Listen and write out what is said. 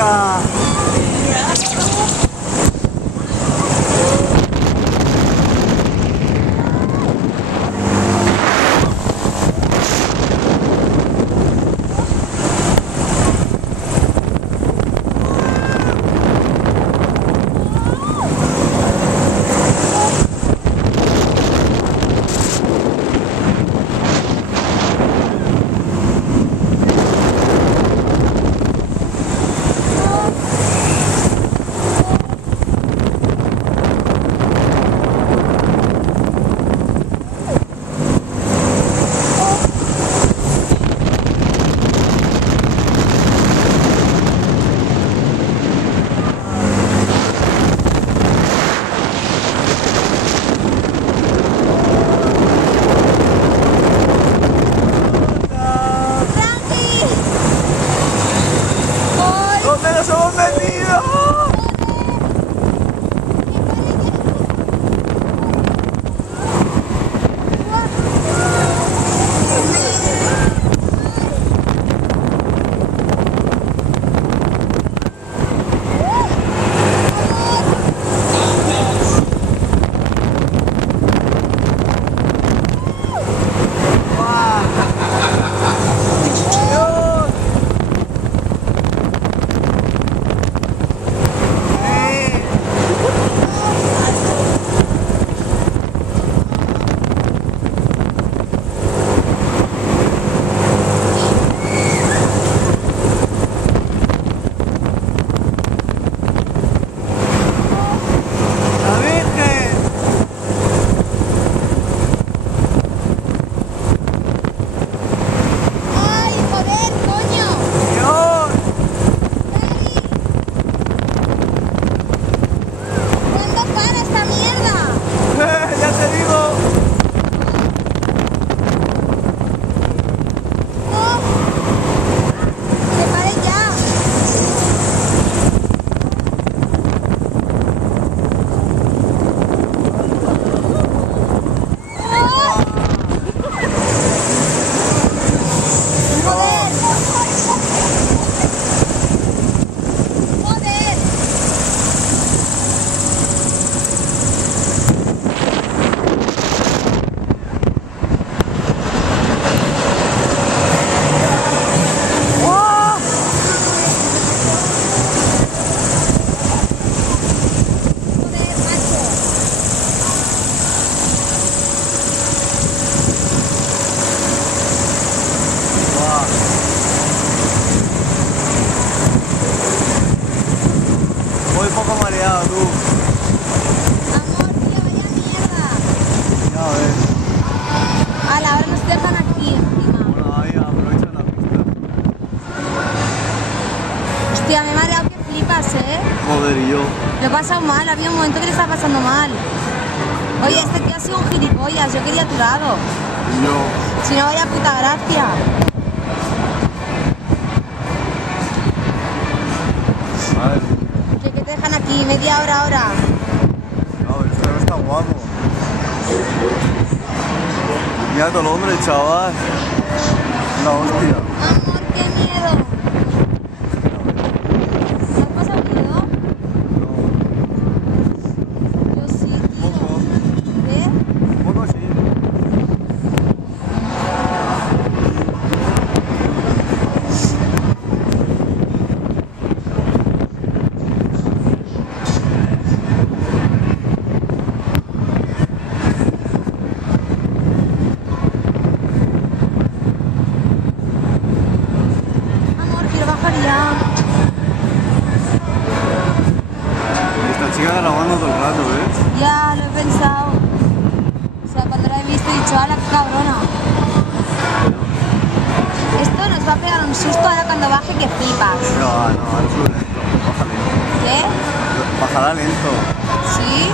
Venga. Hostia, me he mareado que flipas, ¿eh? Joder, y yo. Lo he pasado mal, había un momento que le estaba pasando mal. Oye, este tío ha sido un gilipollas, yo quería a tu lado. Yo. Si no, vaya puta gracia. Madre. ¿Qué te dejan aquí? ¿Media hora ahora? No, esto no está guapo. Mira todo el hombre, chaval. La hostia. Amor, qué miedo. ¿Te has pasado miedo? Yo sí, tío. ¿Eh? Un poco sí. Esta chica grabando todo el rato, ¿eh? Ya, lo he pensado. O sea, cuando la he visto he dicho, ¡hala, qué cabrona! Esto nos va a pegar un susto ahora cuando baje que flipas. No, ahora sube lento. Baja lento. ¿Qué? Bajará lento. ¿Sí?